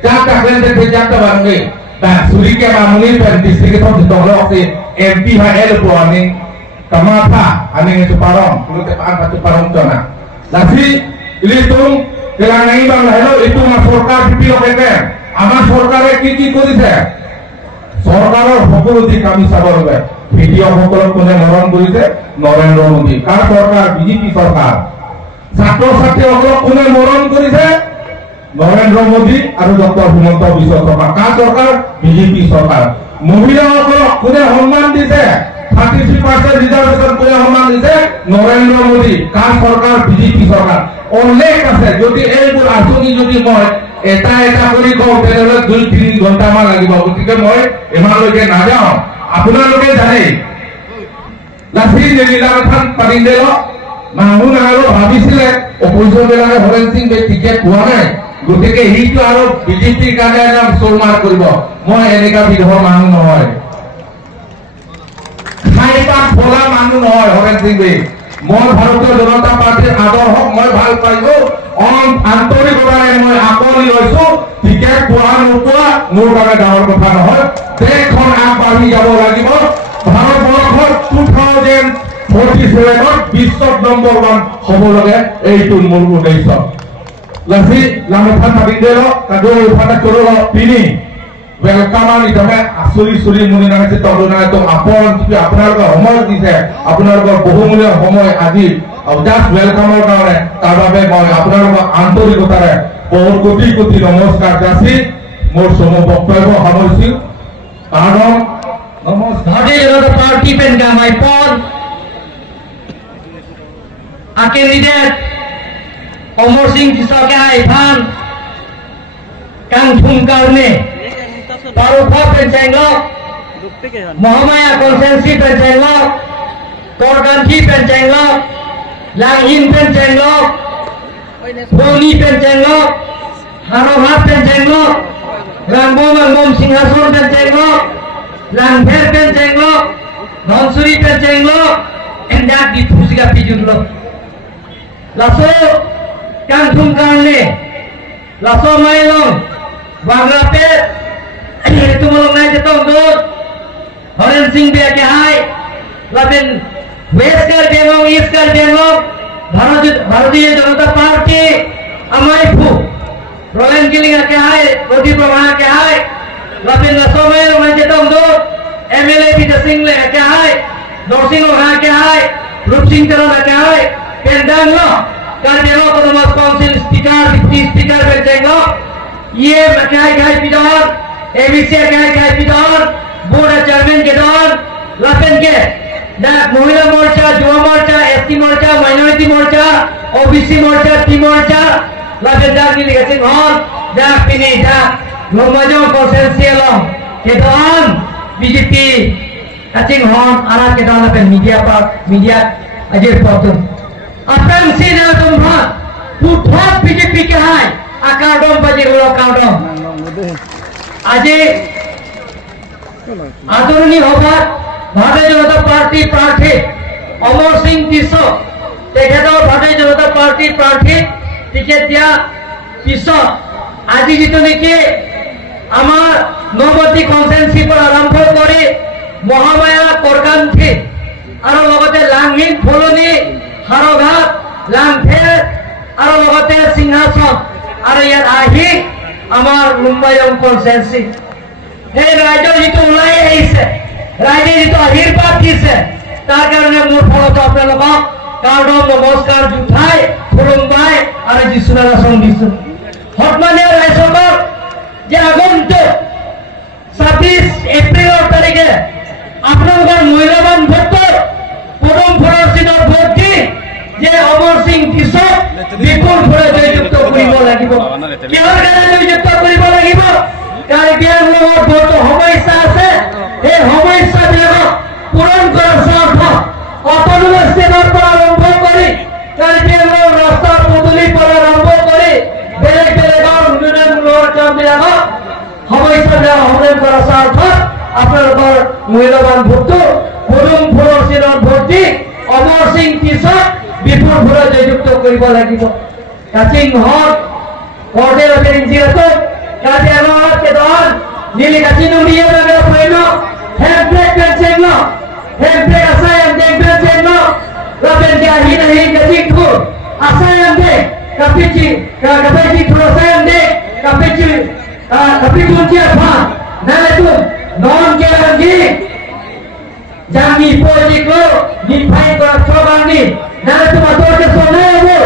যাক টাকলেন যে যাকটা বাংগে বা সুরিকে বামুনি ডিস্ট্রিক্ট অফ দহলকে এমপি হয় L warning Kamata, ane itu parong, dulu tepan satu parong cona. Tapi itu kelana ini bang hello itu mas sorkar dipilih keken. Ama sorkare kiki koriছে সরকারের সকলতি কামি সাবর হবে ভিডিও সকল কোনে মরণ করিছে নরেন্দ্র মোদী কার সরকার বিজেপি সরকার ছাত্র ছাত্রী সকল কোনে মরণ করিছে নরেন্দ্র মোদী আর ডক্টর হিমন্ত বিশ্ব শর্মা কার সরকার বিজেপি সরকার মহিলা সকল কোনে সম্মান দিছে 33% রিজার্ভেশন করে সম্মান দিছে নরেন্দ্র মোদী কার সরকার বিজেপি সরকার অনেক আছে যদি এইবোৰ আঁচনি যদি মই এটা কৰি কওঁ তেনেহ'লে 2-3 ঘণ্টামান লাগিব গতিকে মই ইমানলৈকে নাযাওঁ আপোনালোকে জানে লাচি নীলামথান পাৰিন্দেল মানুহ আৰু ভাবিছিলে অপোজিশ্যন বিলাকে হৰেন সিং বে টিকেট পোৱা নাই গতিকে এইটো আৰু বিজেপিৰ কাৰণে নাম চলমাৰ কৰিব মই এনেকা বিধৰ মানুহ নহয় খাইপাত ফলা মানুহ নহয় হৰেন সিং বে মই ভাৰতীয় জনতা পাৰ্টিৰ আদৰ্শক মই ভাল পাইছো আন্তৰিকতাৰে মই আকোৱালি লৈছো টিকেট পোৱা নোপোৱা মোৰ বাবে ডাঙৰ কথা নহয় দেশখন আগবাঢ়ি যাব লাগিব ভাৰতবৰ্ষত 2047ত বিশ্বত নম্বৰ 1 হ'ব লাগে এইটো মোৰ উদ্দেশ্য লাসি লামথান পাৰিন্দেল কাদো উফাটা কৰল পিনি वेलकामान इतमे आसुरी सुरी मुनि नाचे तरुणा तो आपन कि আপোনালোকৰ সময় দিছে আপোনালোকৰ বহুমূল্য সময় আজি জাস্ট ওয়েলকামৰ কাৰণে তাৰ বাবে মই আপোনালোকৰ আন্তৰিকতাৰে বহুত কোটি কোটি নমস্কাৰ যাচি মোৰ সময় বক্তব্য সামৰিছো কাৰণ নমস্কাৰ ভাৰতীয় জনতা পাৰ্টি পেনকা মাই পদ আকেন্ডিডেট অমৰ Singh কিসকে আইফান Kang থুম কাउने Parufa pencenglok, Muhammadiyah konsensi pencenglok, Korganti pencenglok, Langhin pencenglok, Boni pencenglok, Harohat pencenglok, Rangbom Singhasun pencenglok, Langher pencenglok, Dhonsuri pencenglok, Endak dipusiga pijunlok. Laso kanthum karne, laso mailong, Bangrapet itu mulai jatuh dud Horen Singh be ke hai laben west kar demo east kar demo Bharatiya Janata Party amai phu Roland Killing ke hai Roti Pramana ke hai laben nasomai mulai jatuh dud MLA Peter Singh le ke hai Norsingh Oha ke hai Rup Singh Taran ke hai Pendang lo kar demo Kodamas Council speaker deputy speaker benjengo ye kai kai pidor ABC के पिदर board chairman के दौर लखन के महिला मोर्चा युवा मोर्चा एसटी मोर्चा माइनॉरिटी मोर्चा ओबीसी मोर्चा टी मोर्चा लखन दागी लिखित हॉल दा पिनी दा लोमजो कॉन्सेंसियल के दौर बीजेपी कचिंग हॉल आरा के दौर पे मीडिया अजय पौतुम अपन सीधा तुम हां पुठोत बीजेपी के हाय आकाडोम बजे गुलो काडोम আজি আদৰণীয় সভাত ভাৰতীয় জনতা পাৰ্টিৰ প্ৰাৰ্থী অমৰ সিং কিসক তেখেতৰ ভাৰতীয় জনতা পাৰ্টিৰ প্ৰাৰ্থী টিকেট দিয়া পিছত আজি যিটো নেকি আমাৰ নৱতী কনসেন্সি পৰা আৰম্ভ কৰি মহামায়া কৰকান্থি আৰু লগতে লাংহিন ফলনি হাৰঘাট লাংফেৰ আৰু লগতে সিংহাসন আৰু ইয়াত আহি আমাৰ মুম্বাইয়ং কনসেন্সি এই ৰাজ্যৰ যিটো ওলাই আহিছে ৰাইজে যিটো আশীৰ্বাদ দিছে তাৰ কাৰণে মোৰ ফলত আপোনালোকক কাৰ্ডৰ নমস্কাৰ জুঠাই খুলুমবাই আৰু যিশুনাৰাসন দিছো হটমানীয় ৰাইজসকল যে আগন্তুক 26 এপ্ৰিলৰ তাৰিখে আপোনালোকৰ মূল্যৱান ভোটৰ পদম ফৰাচিনৰ ভোট দি যে অমৰ সিং কিসক বিপুল ভোটে জয়যুক্ত কৰিব লাগিব কিহৰ কাৰণে জয়যুক্ত কৰিব লাগিব কাৰ্বিয়াৰ লগত বহুত সমস্যা আছে এই সমস্যাবিলাক পূৰণ কৰাৰ স্বাৰ্থত অট'নমাছ ষ্টেটৰ পৰা আৰম্ভ কৰি কাৰ্বিয়াৰ মূল্যবান ভোটটো পদুম ফুলৰ চিনত ভৰ্তি অমৰ সিং পিছত বিপুল ভোটে জয়যুক্ত কৰিব লাগিব কাচিং হক কৰ্ডেল ইঞ্জিয়াটো কাজিয়াঙত কেদন নীলি কাচিনো নিয়ে লাগে পইনো হেডব্ৰেক পেনচেনো হেডব্ৰেক আসায়াম দেখ পেনচেনো রাবেন কে আহি নাহি কাচিং থু আসায়াম দেখ কাপিচি থু আসায়াম দেখ কাপিচুন কে ফা নালে তু নন কে লঙ্গি জানি পজিকো নিফাই করা সবানি নালে তু মাতোকে সোনে হবো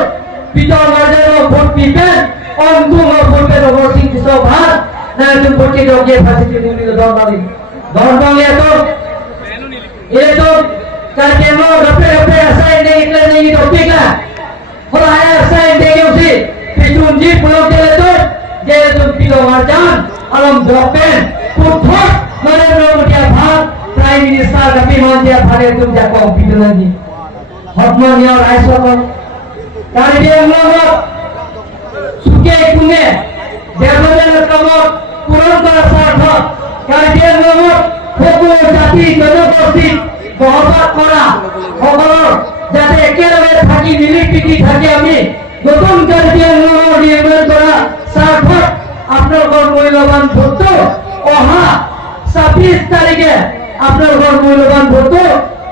পিতর মার্জানো ভোট পিপেন অন্তুম ভোটে অমর সিং পিছৰ ভাত নালে তু ভোটে যোগে ফাঁসিতে নিলে দরবালি itu kajian rapi asal ini iklan ini topik lah. Kalau ayah asal ini usi pijunji pulau dia tu pilau macam alam dopen putus mana dia bhag prime minister tapi mana bhag itu jago pilau lagi. Hotman yang raiswa kajian orang suke punya development kamu kurang terasa kajian orang সকলো জাতি জনগোষ্ঠী বহবাদ কৰা সকলৰ যাতে একেলগে থাকি মিলি পিটি থাকি আমি নতুন কাৰ্য্য নিৰ্মাণ কৰা স্বাৰ্থত আপোনালোকৰ মূল্যৱান ভোটটো অহা 26 তাৰিখে আপোনালোকৰ মূল্যৱান ভোটটো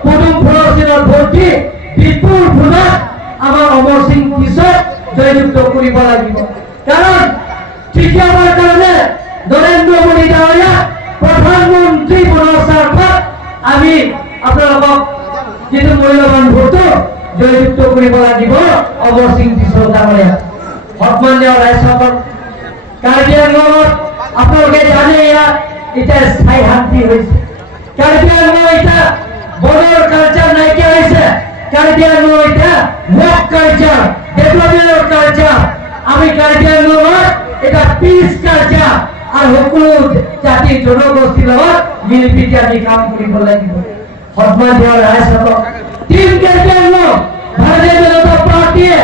পদুম ফুলৰ চিনত ভৰ্তি বিপুল ভোটত আমাৰ অমৰ সিং পিছত জয়যুক্ত কৰিব লাগিব কাৰণ তৃতীয়বাৰ কাৰণে নৰেন্দ্ৰ মোদী ডাঙৰীয়া প্ৰধানমন্ত্ৰী বনস্বাৰ্থত আমি আপনালোকক যেটো মূল্যবান ভোটটো জয়যুক্ত কৰিব লাগিব অমৰ সিং পিছৰ ডাঙৰীয়া সন্মানীয় ৰাইজসকল কাৰ্বিআংলঙত আপোনালোকে জানে ইয়াত এতিয়া স্থায়ী শান্তি হৈছে কাৰ্বিআংলং এতিয়া বনৰ কালচাৰ নাইকিয়া হৈছে কাৰ্বিআংলং এতিয়া ৱৰ্ক কালচাৰ ডেভেলপমেণ্টৰ কালচাৰ আমি কাৰ্বিআংলঙত এটা পিচ কালচাৰ আৰ সকলো জাতি জনগোষ্ঠীৰ লগত মিলি পিটি আমি কাম কৰিব লাগিব সন্মানীয় ৰাইজসকল তিন কাৰ্য্য ভাৰতীয় জনতা পাৰ্টিয়ে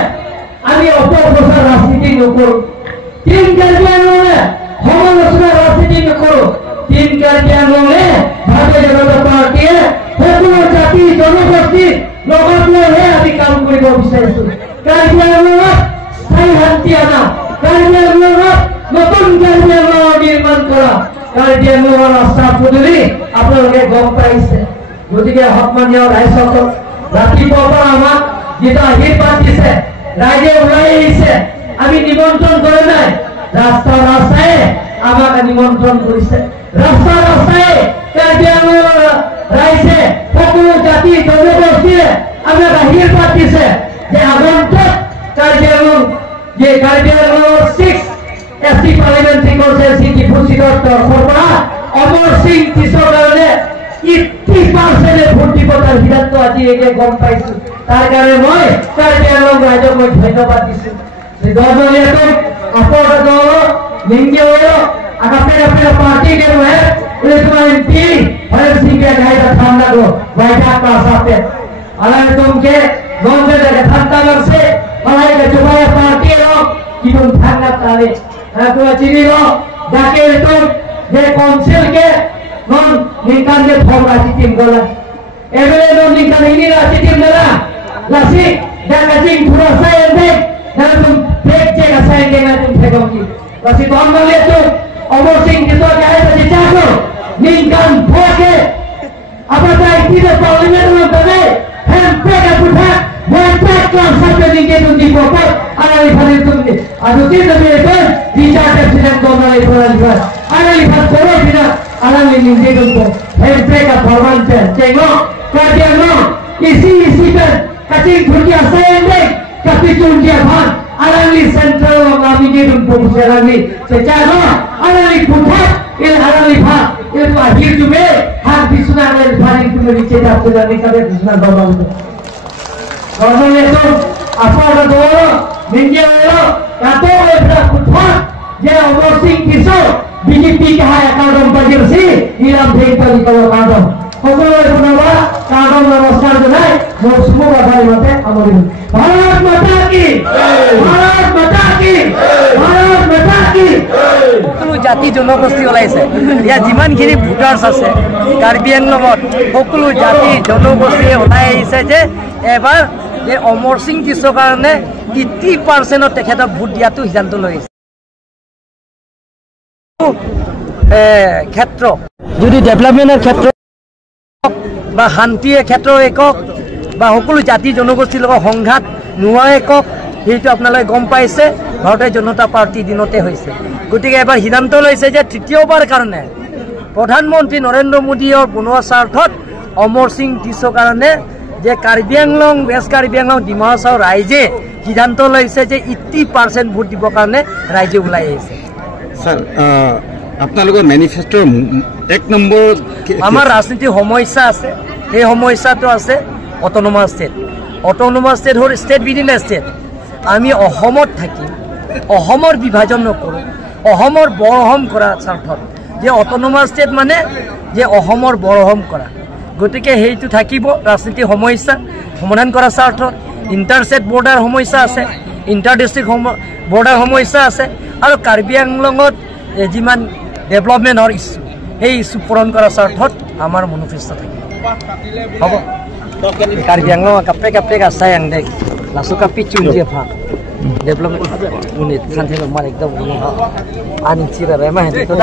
আমি অপপ্ৰচাৰ ৰাজনীতি নকৰো তিন কাৰ্য্য সমালোচনা ৰাজনীতি নকৰো তিন কাৰ্য্য ভাৰতীয় জনতা পাৰ্টিয়ে সকলো জাতি জনগোষ্ঠী লগত লৈহে আমি কাম কৰিব বিচাৰিছো কাৰ্য্য স্থায়ী শান্তি আনা কাৰ্য্য নতুন কাৰ্য্য নিৰ্মাণ কৰা কাৰ্য্য ৰাস্তা পদূলি আপোনালোকে গম পাইছে গতিকে সন্মানীয় ৰাইজসকল ৰাতিপুৱাৰ পৰা আমাক যেটা আশীৰ্বাদ দিছে ৰাইজে ওলাই আহিছে আমি নিমন্ত্ৰণ কৰা নাই ৰাস্তাই আমাক নিমন্ত্ৰণ কৰিছে ৰাস্তাই কাৰ্য্য ৰাইজে সকলো জাতি জনগোষ্ঠীয়ে আমাক আশীৰ্বাদ দিছে যে আগন্তুক কাৰ্য্য 6 SC Parliamentary Constituency ডিপোজিটৰ তৰফৰ পৰা অমৰ সিং পিছৰ কাৰণে 80% ভোট দিব তাৰ সিদ্ধান্ত আজি একে গম পাইছো তাৰ কাৰণে মই কাৰ্য্য ৰাইজক মই ধন্যবাদ দিছো দলনীয়টো আপোনটো লিংগেও আকাপে পাৰ্টি के है उसमें एमपी भरत सिंह के गाय का थाना को बैठक का साथे अलग तुमके गांव से थाना से पढ़ाई के जुबाया पार्टी लोग कि तुम थाना ताले aku ciri lo dakil itu de konsil ke non ningkan de thong la tim gola evele non ningkan ini la tim gola lasi dan kacing thura saya de dan tum pek je ka saya de na tum phegongi lasi ton male tu Omar Singh itu kaya tadi jago ningkan phoke apa tai tidak parlimen lo bane hem pek aputha Mereka kelas satu tinggi tu di bawah, ada lihat itu ni. Aduh kita mereka bicara presiden komunal itu lagi. Ada lihat korang tidak, ada tinggi tu. Mereka formal cengok, kajian lo, isi kan, kacing kerja saya ni, tapi tunjuk pan. Ada lihat central kami ni tu pusat ni. Secara ada lihat pusat, ini ada lihat itu akhir tu hak disuruh ada lihat itu berbicara sudah ni kami disuruh bawa itu. Kalau itu apa ada dulu, minggu itu kata oleh berkuat, dia Omar Singh pisau, BJP kaya kadang bagi si, hilang berita di kalau kadang. Kalau itu nama kadang namaskar dengan, mau semua dari mata Amarin. Bharat Mata Ki, Bharat Mata Ki, Bharat Mata Ki. সকলো জাতি জনগোষ্ঠী ওলাইছে ইয়াত যিমানখিনি voters আছে কাৰ্বি আংলঙত সকলো জাতি জনগোষ্ঠীয়ে ওলাই আহিছে যে এবাৰ যে অমৰ সিং টিছৰ কাৰণে 80% তেখেতক ভোট দিয়াটো সিদ্ধান্ত লৈছে ক্ষেত্ৰ যদি ডেভেলপমেণ্টৰ ক্ষেত্ৰ বা শান্তিৰ ক্ষেত্ৰ একক বা সকলো জাতি জনগোষ্ঠীৰ লগত সংঘাত নোহোৱা একক সেইটো আপোনালোকে গম পাইছে ভাৰতীয় জনতা পাৰ্টি দিনতে হৈছে গতিকে এবাৰ সিদ্ধান্ত লৈছে যে তৃতীয়বাৰ কাৰণে প্ৰধানমন্ত্ৰী নৰেন্দ্ৰ মোদীৰ বনোৱা স্বাৰ্থত অমৰ সিং টিছৰ কাৰণে যে কাৰ্বি আংলং ৱেষ্ট কাৰ্বি আংলং ডিমা হাছাও ৰাইজে সিদ্ধান্ত লৈছে যে 80% ভোট দিবৰ কাৰণে ৰাইজে ওলাই আহিছে স্যাৰ আপোনালোকৰ মেনিফেষ্টোৰ 1 নম্বৰ আমাৰ ৰাজনীতিৰ সমস্যা আছে এই সমস্যাটো আছে অটোনমাস ষ্টেট হ'ল ষ্টেট উইদিন এ ষ্টেট আমি অসমত থাকি অসমৰ বিভাজন নকৰোঁ অসমৰ বৰহম কৰাৰ স্বাৰ্থত যে অটোনমাস ষ্টেট মানে যে অসমৰ বৰহম কৰা গতিকে সেইটো থাকিব ৰাজনীতিৰ সমস্যা সমাধান কৰাৰ স্বাৰ্থত ইণ্টাৰ ষ্টেট বৰ্ডাৰ সমস্যা আছে ইণ্টাৰ ডিষ্ট্ৰিক্ট বৰ্ডাৰ সমস্যা আছে আৰু কাৰ্বি আংলঙত যিমান ডেভেলপমেণ্টৰ ইছ্যু সেই ইছ্যু পূৰণ কৰাৰ স্বাৰ্থত আমাৰ মেনিফেষ্টো থাকিব হ'ব কাৰ্বি আংলং কাপে কাপে আছাই আং দে লাসু কাপি চুনজিয়া ফা ডেভেলপমেণ্ট উনি খানথে মার একদম আনি চিরা রে মা তো